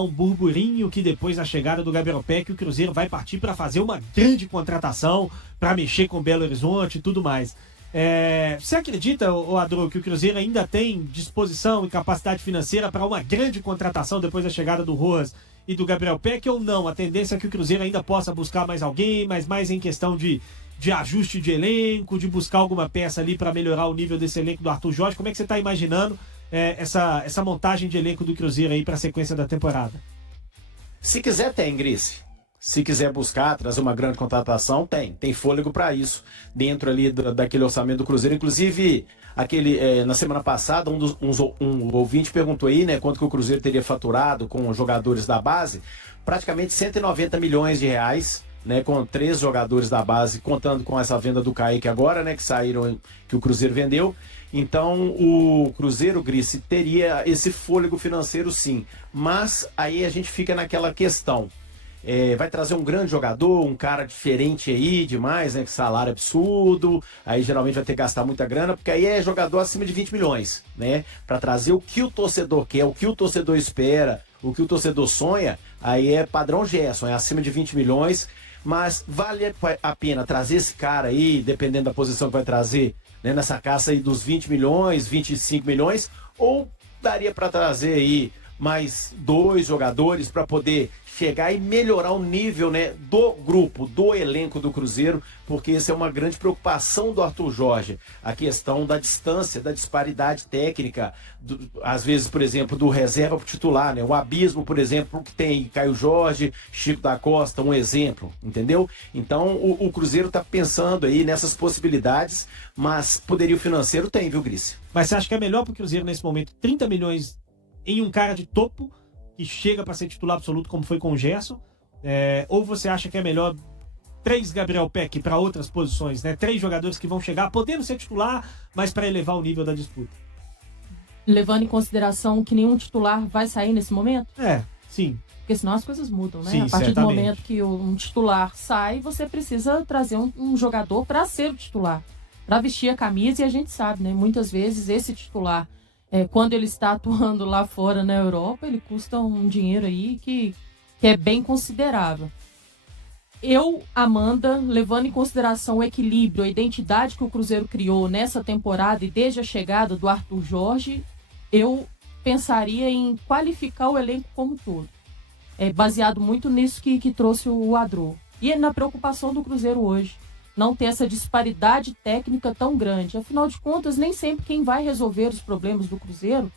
um burburinho que depois da chegada do Gabriel Peck, o Cruzeiro vai partir para fazer uma grande contratação, para mexer com Belo Horizonte e tudo mais. Você acredita, Adro, que o Cruzeiro ainda tem disposição e capacidade financeira para uma grande contratação depois da chegada do Rojas e do Gabriel Peck, ou não? A tendência é que o Cruzeiro ainda possa buscar mais alguém, mas mais em questão de ajuste de elenco, de buscar alguma peça ali para melhorar o nível desse elenco do Arthur Jorge. Como é que você está imaginando essa montagem de elenco do Cruzeiro aí para a sequência da temporada? Se quiser, tem, Grice. Se quiser buscar, trazer uma grande contratação, tem fôlego para isso, dentro ali daquele orçamento do Cruzeiro. Inclusive, na semana passada, um ouvinte perguntou aí, né, quanto que o Cruzeiro teria faturado com os jogadores da base, praticamente 190 milhões de reais, né, com 3 jogadores da base, contando com essa venda do Kaique agora, né, que o Cruzeiro vendeu. Então, o Cruzeiro, Grice, teria esse fôlego financeiro, sim. Mas aí a gente fica naquela questão. Vai trazer um grande jogador, um cara diferente aí, demais, né? Que salário absurdo, aí geralmente vai ter que gastar muita grana, porque aí é jogador acima de 20 milhões, né? Para trazer o que o torcedor quer, o que o torcedor espera, o que o torcedor sonha, aí é padrão Gerson, é acima de 20 milhões, mas vale a pena trazer esse cara aí, dependendo da posição que vai trazer, né? Nessa caça aí dos 20 milhões, 25 milhões, ou daria para trazer aí mais 2 jogadores para poder chegar e melhorar o nível, né, do grupo, do elenco do Cruzeiro, porque essa é uma grande preocupação do Arthur Jorge, a questão da distância, da disparidade técnica, às vezes, por exemplo, do reserva para o titular, né, o abismo, por exemplo, que tem Caio Jorge, Chico da Costa, um exemplo, entendeu? Então, o Cruzeiro está pensando aí nessas possibilidades, mas poderio financeiro tem, viu, Grice? Mas você acha que é melhor para o Cruzeiro, nesse momento, 30 milhões em um cara de topo, que chega para ser titular absoluto, como foi com o Gerson? Ou você acha que é melhor 3 Gabriel Peck para outras posições, né? 3 jogadores que vão chegar, podendo ser titular, mas para elevar o nível da disputa? Levando em consideração que nenhum titular vai sair nesse momento? Sim. Porque senão as coisas mudam, né? Sim, a partir certamente. do momento que um titular sai, você precisa trazer um jogador para ser o titular, para vestir a camisa, e a gente sabe, né? Muitas vezes esse titular, quando ele está atuando lá fora na Europa, ele custa um dinheiro aí que é bem considerável. Eu, Amanda, levando em consideração o equilíbrio, a identidade que o Cruzeiro criou nessa temporada e desde a chegada do Arthur Jorge, eu pensaria em qualificar o elenco como um todo. Baseado muito nisso que trouxe o Adro. E na preocupação do Cruzeiro hoje. Não ter essa disparidade técnica tão grande. Afinal de contas, nem sempre quem vai resolver os problemas do Cruzeiro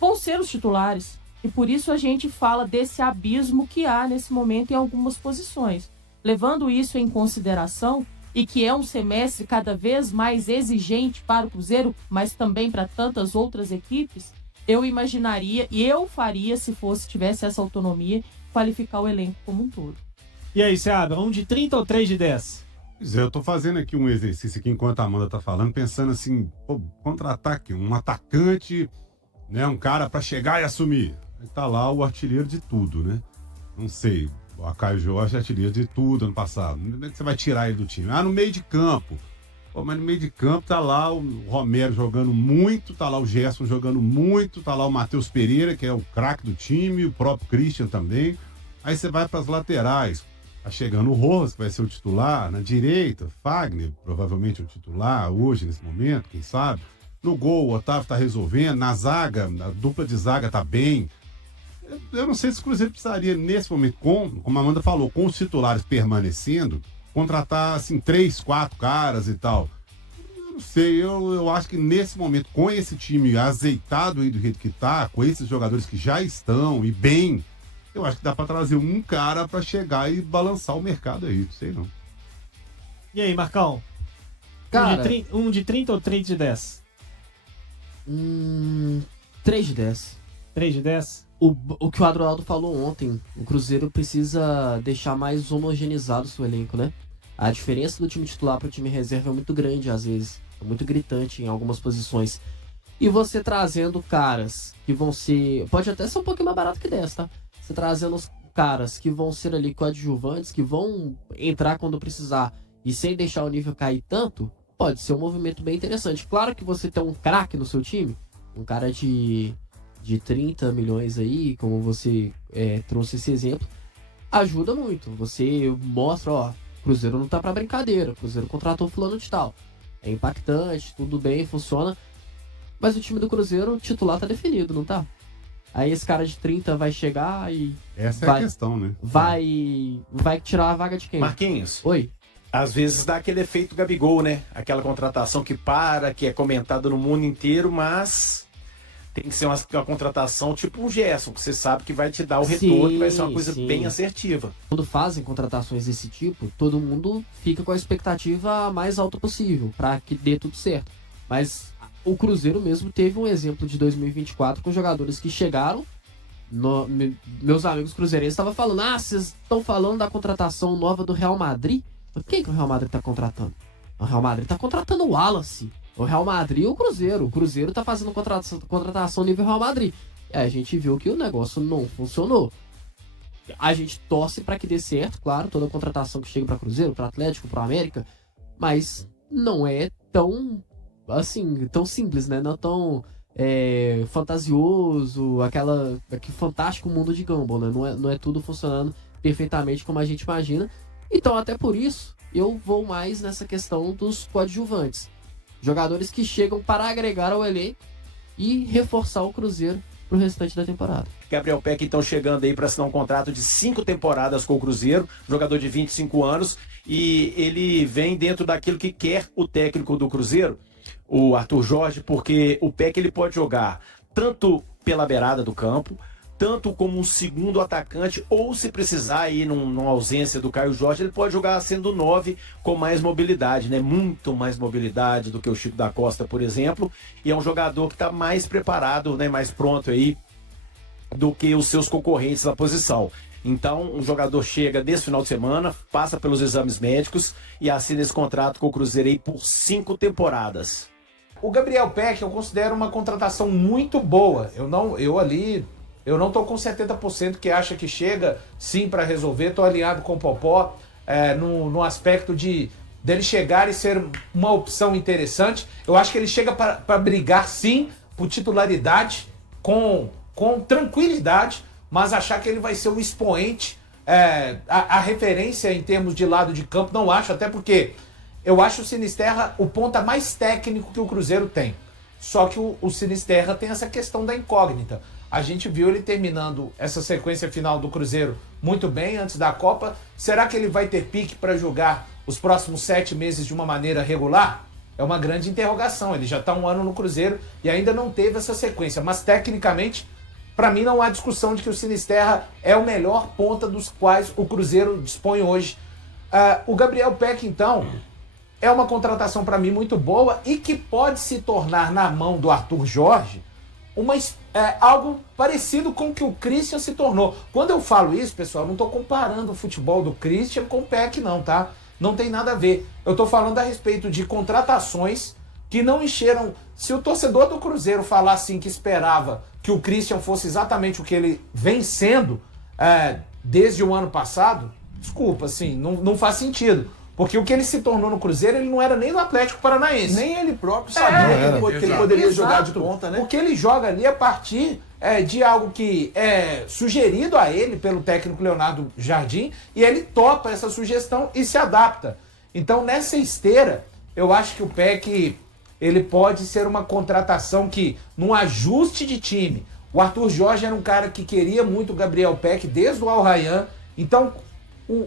vão ser os titulares. E por isso a gente fala desse abismo que há nesse momento em algumas posições. Levando isso em consideração, e que é um semestre cada vez mais exigente para o Cruzeiro, mas também para tantas outras equipes, eu imaginaria, e eu faria, se tivesse essa autonomia, qualificar o elenco como um todo. E aí, Seabra, 1 de 30 ou 3 de 10? Pois é, eu tô fazendo aqui um exercício aqui enquanto a Amanda tá falando, pensando assim, contra-ataque, um atacante, né, um cara pra chegar e assumir. Aí tá lá o artilheiro de tudo, né? Não sei, o Caio Jorge é artilheiro de tudo ano passado. Como é que você vai tirar ele do time? No meio de campo. Mas no meio de campo tá lá o Romero jogando muito, tá lá o Gerson jogando muito, tá lá o Matheus Pereira, que é o craque do time, o próprio Christian também. Aí você vai pras laterais. Tá chegando o Rojas, que vai ser o titular. Na direita, Fagner, provavelmente o titular hoje, nesse momento, quem sabe. No gol, o Otávio tá resolvendo. Na zaga, a dupla de zaga tá bem. Eu não sei se o Cruzeiro precisaria, nesse momento, como a Amanda falou, com os titulares permanecendo, contratar, assim, 3, 4 caras e tal. Eu não sei, eu acho que nesse momento, com esse time azeitado aí do jeito que tá, com esses jogadores que já estão e bem, eu acho que dá pra trazer um cara pra chegar e balançar o mercado aí, não sei não. E aí, Marcão? Cara, 1 de 30 ou 3 de 10? 3 de 10. 3 de 10? O que o Adroaldo falou ontem, o Cruzeiro precisa deixar mais homogeneizado o seu elenco, né? A diferença do time titular para o time reserva é muito grande, às vezes. É muito gritante em algumas posições. E você trazendo caras que vão ser... Pode até ser um pouquinho mais barato que 10, tá? Você trazendo os caras que vão ser ali coadjuvantes, que vão entrar quando precisar e sem deixar o nível cair tanto, pode ser um movimento bem interessante. Claro que você tem um craque no seu time, um cara de de 30 milhões aí, como você trouxe esse exemplo, ajuda muito. Você mostra, ó, Cruzeiro não tá pra brincadeira, Cruzeiro contratou fulano de tal. É impactante, tudo bem, funciona. Mas o time do Cruzeiro, o titular tá definido, não tá? Aí esse cara de 30 vai chegar e... Essa é a questão, né? Vai tirar a vaga de quem? Marquinhos. Oi? Às vezes dá aquele efeito Gabigol, né? Aquela contratação que é comentada no mundo inteiro, mas tem que ser uma contratação tipo um Gerson, que você sabe que vai te dar o retorno, Sim, vai ser uma coisa sim. bem assertiva. Quando fazem contratações desse tipo, todo mundo fica com a expectativa mais alta possível, pra que dê tudo certo. Mas o Cruzeiro mesmo teve um exemplo de 2024 com jogadores que chegaram. Meus amigos cruzeirenses estavam falando, vocês estão falando da contratação nova do Real Madrid? Quem que o Real Madrid tá contratando? O Real Madrid tá contratando o Wallace. O Real Madrid e o Cruzeiro. O Cruzeiro tá fazendo contratação nível Real Madrid. E a gente viu que o negócio não funcionou. A gente torce pra que dê certo, claro, toda contratação que chega pra Cruzeiro, pra Atlético, pra América, mas não é tão, assim, tão simples, né? Não tão fantasioso, aquele fantástico mundo de Gumball, né? Não é tudo funcionando perfeitamente como a gente imagina. Então, até por isso, eu vou mais nessa questão dos coadjuvantes. Jogadores que chegam para agregar ao elenco e reforçar o Cruzeiro pro restante da temporada. Gabriel Peck, então, chegando aí para assinar um contrato de 5 temporadas com o Cruzeiro, jogador de 25 anos, e ele vem dentro daquilo que quer o técnico do Cruzeiro, o Arthur Jorge, porque o Peck ele pode jogar tanto pela beirada do campo, tanto como um segundo atacante, ou se precisar aí numa ausência do Caio Jorge, ele pode jogar sendo 9 com mais mobilidade, né? Muito mais mobilidade do que o Chico da Costa, por exemplo, e é um jogador que está mais preparado, né? Mais pronto aí do que os seus concorrentes na posição. Então, um jogador chega desse final de semana, passa pelos exames médicos e assina esse contrato com o Cruzeiro aí por 5 temporadas. O Gabriel Peck eu considero uma contratação muito boa. Eu não tô com 70% que acha que chega sim para resolver. Tô alinhado com o Popó no aspecto dele chegar e ser uma opção interessante. Eu acho que ele chega para brigar sim por titularidade com tranquilidade, mas achar que ele vai ser o expoente, a referência em termos de lado de campo, não acho, até porque eu acho o Sinisterra o ponta mais técnico que o Cruzeiro tem. Só que o Sinisterra tem essa questão da incógnita. A gente viu ele terminando essa sequência final do Cruzeiro muito bem antes da Copa. Será que ele vai ter pique para jogar os próximos 7 meses de uma maneira regular? É uma grande interrogação. Ele já está 1 ano no Cruzeiro e ainda não teve essa sequência. Mas tecnicamente, para mim não há discussão de que o Sinisterra é o melhor ponta dos quais o Cruzeiro dispõe hoje. O Gabriel Peck, então, é uma contratação para mim muito boa e que pode se tornar na mão do Arthur Jorge algo parecido com o que o Christian se tornou. Quando eu falo isso, pessoal, não estou comparando o futebol do Christian com o Peck não, tá? Não tem nada a ver. Eu estou falando a respeito de contratações que não encheram... Se o torcedor do Cruzeiro falar assim que esperava que o Christian fosse exatamente o que ele vem sendo desde o ano passado, desculpa, assim, não faz sentido. Porque o que ele se tornou no Cruzeiro, ele não era nem do Atlético Paranaense. Nem ele próprio sabia que ele poderia jogar de ponta, né? O que ele joga ali é a partir de algo que é sugerido a ele pelo técnico Leonardo Jardim, e ele topa essa sugestão e se adapta. Então, nessa esteira, eu acho que o Peck ele pode ser uma contratação que, num ajuste de time, o Arthur Jorge era um cara que queria muito o Gabriel Peck desde o Al Rayyan, então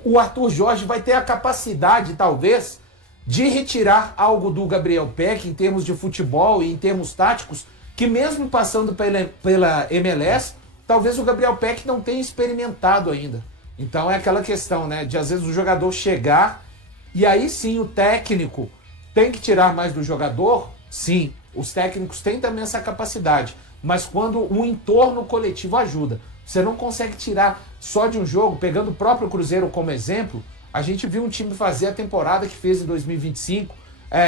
o Arthur Jorge vai ter a capacidade, talvez, de retirar algo do Gabriel Peck em termos de futebol e em termos táticos, que mesmo passando pela MLS, talvez o Gabriel Peck não tenha experimentado ainda. Então é aquela questão, né, de às vezes o jogador chegar e aí sim o técnico tem que tirar mais do jogador. Sim, os técnicos têm também essa capacidade, mas quando o entorno coletivo ajuda. Você não consegue tirar só de um jogo, pegando o próprio Cruzeiro como exemplo. A gente viu um time fazer a temporada que fez em 2025,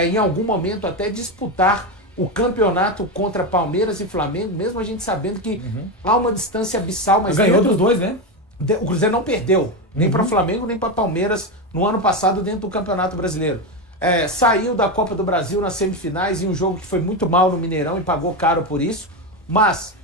em algum momento até disputar o campeonato contra Palmeiras e Flamengo, mesmo a gente sabendo que há uma distância abissal. Mas ganhou dos dois, né? O Cruzeiro não perdeu, nem para o Flamengo, nem para Palmeiras no ano passado dentro do Campeonato Brasileiro. Saiu da Copa do Brasil nas semifinais em um jogo que foi muito mal no Mineirão e pagou caro por isso, mas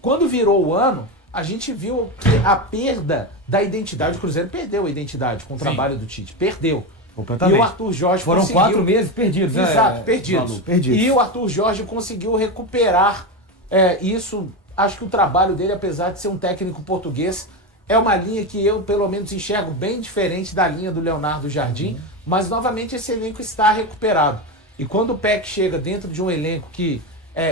quando virou o ano, a gente viu que a perda da identidade, o Cruzeiro perdeu a identidade com o trabalho do Tite, perdeu. Completamente. E o Arthur Jorge Foram conseguiu... 4 meses perdidos, né? Exato, perdidos. Malu, perdidos. E o Arthur Jorge conseguiu recuperar isso. Acho que o trabalho dele, apesar de ser um técnico português, é uma linha que eu, pelo menos, enxergo bem diferente da linha do Leonardo Jardim, mas, novamente, esse elenco está recuperado. E quando o PEC chega dentro de um elenco que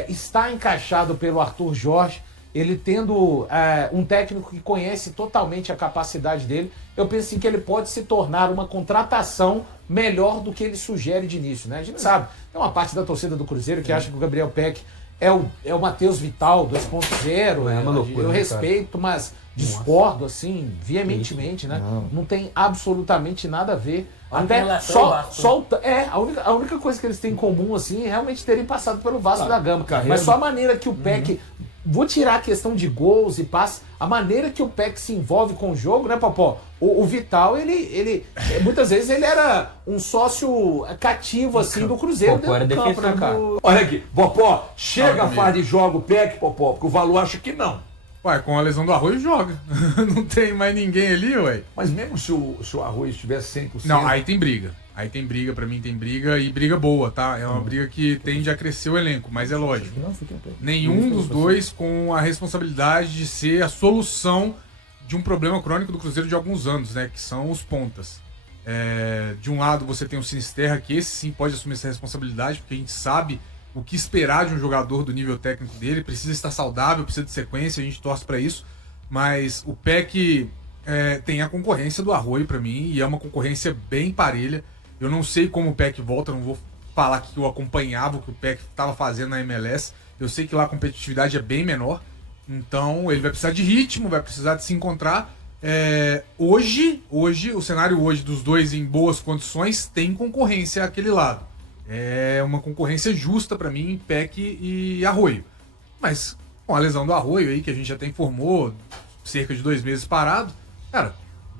está encaixado pelo Arthur Jorge, ele tendo um técnico que conhece totalmente a capacidade dele, eu penso assim, que ele pode se tornar uma contratação melhor do que ele sugere de início, né? A gente sabe, tem uma parte da torcida do Cruzeiro que acha que o Gabriel Peck é o Matheus Vital 2.0, uma loucura, eu né, respeito, mas discordo assim, veementemente, né? Não tem absolutamente nada a ver. Até a única coisa que eles têm em comum, assim, é realmente terem passado pelo Vasco da Gama. Mas só a maneira que o Peck... Vou tirar a questão de gols e passes, a maneira que o Peck se envolve com o jogo, né, Popó? O Vital, ele muitas vezes ele era um sócio cativo, assim, do Cruzeiro dentro do campo, né, cara? Olha aqui, Popó, chega a fase de jogo o Peck, Popó, porque o Valu acha que não. Ué, com a lesão do Arroio joga. Não tem mais ninguém ali, ué. Mas mesmo se o Arroio estivesse 100%... Não, aí tem briga. Aí tem briga, pra mim tem briga, e briga boa, tá? É uma briga que tende a crescer o elenco, mas é lógico. Nenhum dos dois com a responsabilidade de ser a solução de um problema crônico do Cruzeiro de alguns anos, né? Que são os pontas. De um lado você tem o Sinisterra, que esse sim pode assumir essa responsabilidade, porque a gente sabe o que esperar de um jogador do nível técnico dele, precisa estar saudável, precisa de sequência, a gente torce pra isso, mas o PEC tem a concorrência do Arroio pra mim, e é uma concorrência bem parelha. Eu não sei como o PEC volta, não vou falar que eu acompanhava o que o PEC estava fazendo na MLS, eu sei que lá a competitividade é bem menor, então ele vai precisar de ritmo, vai precisar de se encontrar. Hoje, o cenário hoje dos dois em boas condições tem concorrência àquele lado. É uma concorrência justa pra mim, PEC e Arroio. Mas com a lesão do Arroio aí, que a gente até informou, cerca de 2 meses parado, cara,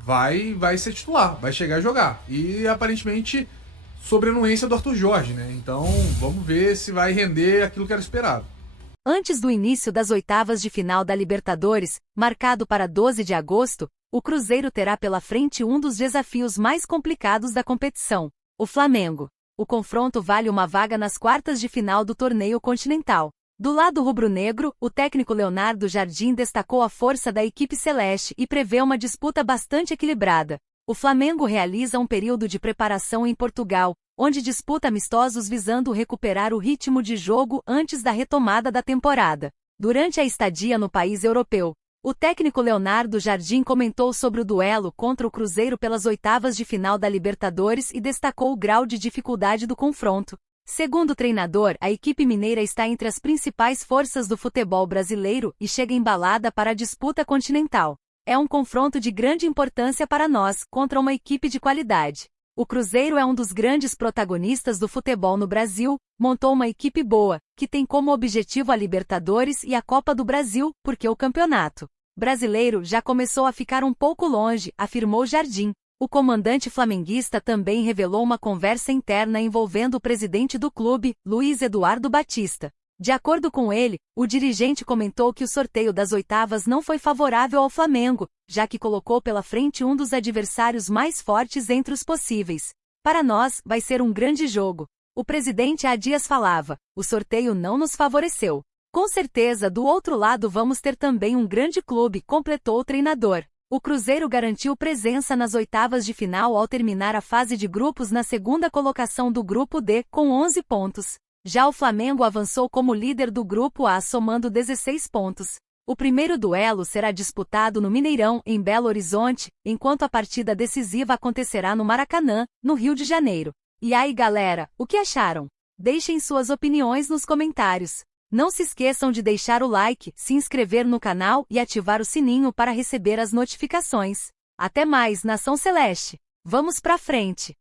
vai ser titular, vai chegar a jogar. E aparentemente sobre a anuência do Arthur Jorge, né? Então vamos ver se vai render aquilo que era esperado. Antes do início das oitavas de final da Libertadores, marcado para 12 de agosto, o Cruzeiro terá pela frente um dos desafios mais complicados da competição, o Flamengo. O confronto vale uma vaga nas quartas de final do torneio continental. Do lado rubro-negro, o técnico Leonardo Jardim destacou a força da equipe celeste e prevê uma disputa bastante equilibrada. O Flamengo realiza um período de preparação em Portugal, onde disputa amistosos visando recuperar o ritmo de jogo antes da retomada da temporada. Durante a estadia no país europeu, o técnico Leonardo Jardim comentou sobre o duelo contra o Cruzeiro pelas oitavas de final da Libertadores e destacou o grau de dificuldade do confronto. Segundo o treinador, a equipe mineira está entre as principais forças do futebol brasileiro e chega embalada para a disputa continental. É um confronto de grande importância para nós, contra uma equipe de qualidade. O Cruzeiro é um dos grandes protagonistas do futebol no Brasil, montou uma equipe boa, que tem como objetivo a Libertadores e a Copa do Brasil, porque o campeonato brasileiro já começou a ficar um pouco longe, afirmou Jardim. O comandante flamenguista também revelou uma conversa interna envolvendo o presidente do clube, Luiz Eduardo Batista. De acordo com ele, o dirigente comentou que o sorteio das oitavas não foi favorável ao Flamengo, já que colocou pela frente um dos adversários mais fortes entre os possíveis. Para nós, vai ser um grande jogo. O presidente há dias falava, o sorteio não nos favoreceu. Com certeza, do outro lado vamos ter também um grande clube, completou o treinador. O Cruzeiro garantiu presença nas oitavas de final ao terminar a fase de grupos na segunda colocação do Grupo D, com 11 pontos. Já o Flamengo avançou como líder do Grupo A somando 16 pontos. O primeiro duelo será disputado no Mineirão, em Belo Horizonte, enquanto a partida decisiva acontecerá no Maracanã, no Rio de Janeiro. E aí, galera, o que acharam? Deixem suas opiniões nos comentários. Não se esqueçam de deixar o like, se inscrever no canal e ativar o sininho para receber as notificações. Até mais, Nação Celeste! Vamos pra frente!